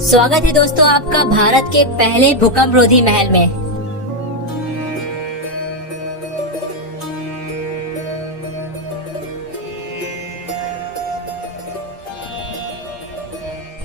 स्वागत है दोस्तों आपका भारत के पहले भूकंप रोधी महल में।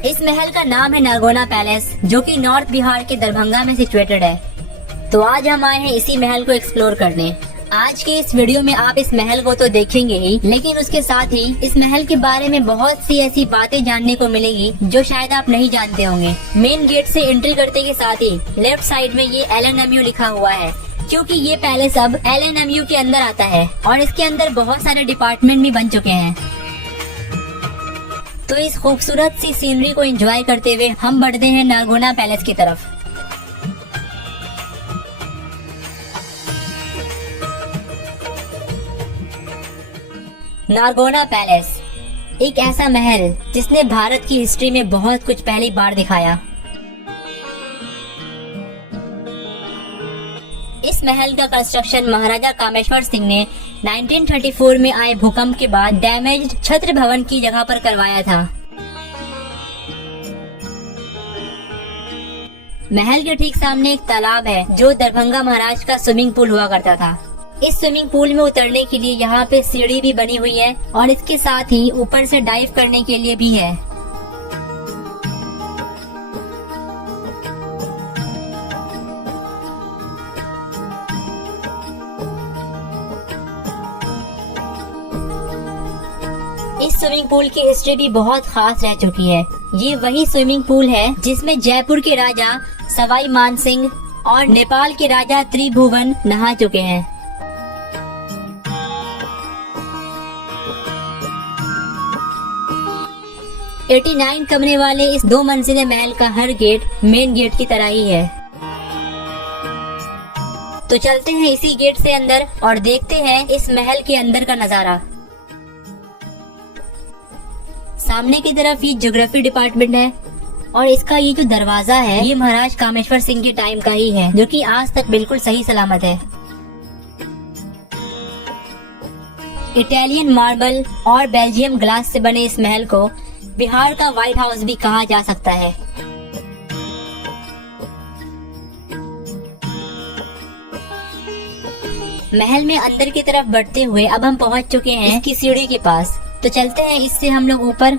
इस महल का नाम है नारगोना पैलेस, जो कि नॉर्थ बिहार के दरभंगा में सिचुएटेड है। तो आज हम आए हैं इसी महल को एक्सप्लोर करने। आज के इस वीडियो में आप इस महल को तो देखेंगे ही, लेकिन उसके साथ ही इस महल के बारे में बहुत सी ऐसी बातें जानने को मिलेगी जो शायद आप नहीं जानते होंगे। मेन गेट से एंट्री करते के साथ ही लेफ्ट साइड में ये LNMU लिखा हुआ है, क्योंकि ये पैलेस अब LNMU के अंदर आता है और इसके अंदर बहुत सारे डिपार्टमेंट भी बन चुके हैं। तो इस खूबसूरत सी सीनरी को एंजॉय करते हुए हम बढ़ते हैं नारगोना पैलेस की तरफ। नारगोना पैलेस एक ऐसा महल जिसने भारत की हिस्ट्री में बहुत कुछ पहली बार दिखाया। इस महल का कंस्ट्रक्शन महाराजा कामेश्वर सिंह ने 1934 में आए भूकंप के बाद डैमेज्ड छत्र भवन की जगह पर करवाया था। महल के ठीक सामने एक तालाब है जो दरभंगा महाराज का स्विमिंग पूल हुआ करता था। इस स्विमिंग पूल में उतरने के लिए यहाँ पे सीढ़ी भी बनी हुई है और इसके साथ ही ऊपर से डाइव करने के लिए भी है। इस स्विमिंग पूल की हिस्ट्री भी बहुत खास रह चुकी है। ये वही स्विमिंग पूल है जिसमें जयपुर के राजा सवाई मानसिंह और नेपाल के राजा त्रिभुवन नहा चुके हैं। । 89 कमरे वाले इस 2 मंजिले महल का हर गेट मेन गेट की तरह ही है। तो चलते हैं इसी गेट से अंदर और देखते हैं इस महल के अंदर का नजारा। सामने की तरफ ये ज्योग्राफी डिपार्टमेंट है और इसका ये जो दरवाजा है ये महाराज कामेश्वर सिंह के टाइम का ही है, जो कि आज तक बिल्कुल सही सलामत है। इटालियन मार्बल और बेल्जियम ग्लास से बने इस महल को बिहार का व्हाइट हाउस भी कहा जा सकता है। महल में अंदर की तरफ बढ़ते हुए अब हम पहुंच चुके हैं इसकी सीढ़ी के पास। तो चलते हैं इससे हम लोग ऊपर।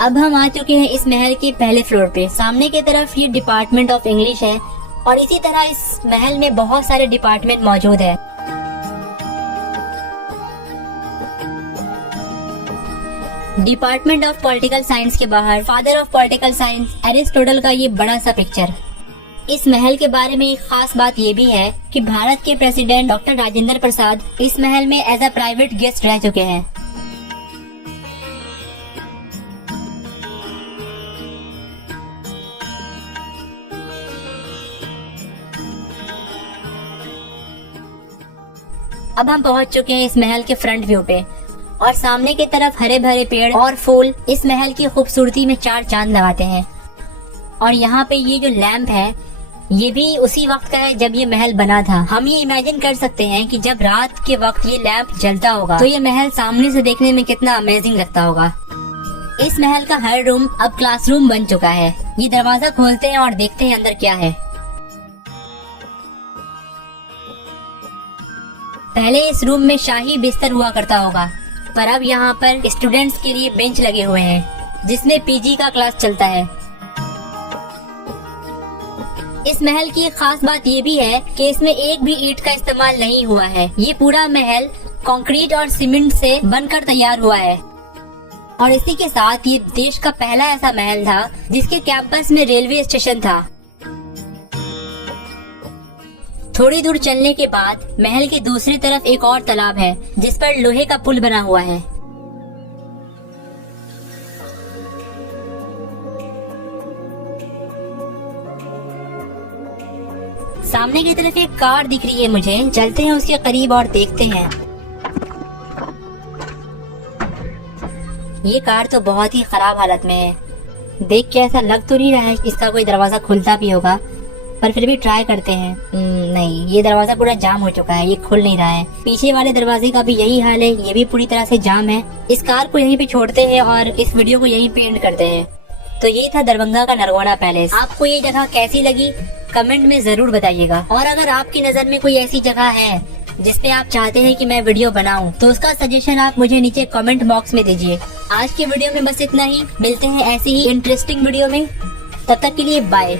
अब हम आ चुके हैं इस महल के पहले फ्लोर पे। सामने की तरफ ये डिपार्टमेंट ऑफ इंग्लिश है और इसी तरह इस महल में बहुत सारे डिपार्टमेंट मौजूद है। डिपार्टमेंट ऑफ पॉलिटिकल साइंस के बाहर father of political science Aristotle का ये बड़ा सा पिक्चर। इस महल के बारे में एक खास बात ये भी है कि भारत के प्रेसिडेंट डॉक्टर राजेंद्र प्रसाद इस महल में एज अ प्राइवेट गेस्ट रह चुके हैं। अब हम पहुंच चुके हैं इस महल के फ्रंट व्यू पे और सामने की तरफ हरे भरे पेड़ और फूल इस महल की खूबसूरती में 4 चांद लगाते हैं। और यहाँ पे ये जो लैंप है ये भी उसी वक्त का है जब ये महल बना था। हम ये इमेजिन कर सकते हैं कि जब रात के वक्त ये लैंप जलता होगा तो ये महल सामने से देखने में कितना अमेजिंग लगता होगा। इस महल का हर रूम अब क्लासरूम बन चुका है। ये दरवाजा खोलते हैं और देखते हैं अंदर क्या है। पहले इस रूम में शाही बिस्तर हुआ करता होगा, पर अब यहाँ पर स्टूडेंट्स के लिए बेंच लगे हुए हैं जिसमें PG का क्लास चलता है। इस महल की एक खास बात ये भी है कि इसमें एक भी ईंट का इस्तेमाल नहीं हुआ है। ये पूरा महल कंक्रीट और सीमेंट से बनकर तैयार हुआ है और इसी के साथ ये देश का पहला ऐसा महल था जिसके कैंपस में रेलवे स्टेशन था। थोड़ी दूर चलने के बाद महल के दूसरी तरफ एक और तालाब है जिस पर लोहे का पुल बना हुआ है। सामने की तरफ एक कार दिख रही है मुझे। चलते हैं उसके करीब और देखते हैं। ये कार तो बहुत ही खराब हालत में है। देख के ऐसा लग तो नहीं रहा है इसका कोई दरवाजा खुलता भी होगा, पर फिर भी ट्राई करते हैं। नहीं, ये दरवाजा पूरा जाम हो चुका है, ये खुल नहीं रहा है। पीछे वाले दरवाजे का भी यही हाल है, ये भी पूरी तरह से जाम है। इस कार को यहीं पे छोड़ते हैं और इस वीडियो को यहीं पे एंड करते हैं। तो ये था दरभंगा का नरगोना पैलेस। आपको ये जगह कैसी लगी कमेंट में जरूर बताइएगा। और अगर आपकी नजर में कोई ऐसी जगह है जिसपे आप चाहते हैं कि मैं वीडियो बनाऊं, तो उसका सजेशन आप मुझे नीचे कमेंट बॉक्स में दीजिए। आज के वीडियो में बस इतना ही, मिलते हैं ऐसी ही इंटरेस्टिंग वीडियो में। तब तक के लिए बाय।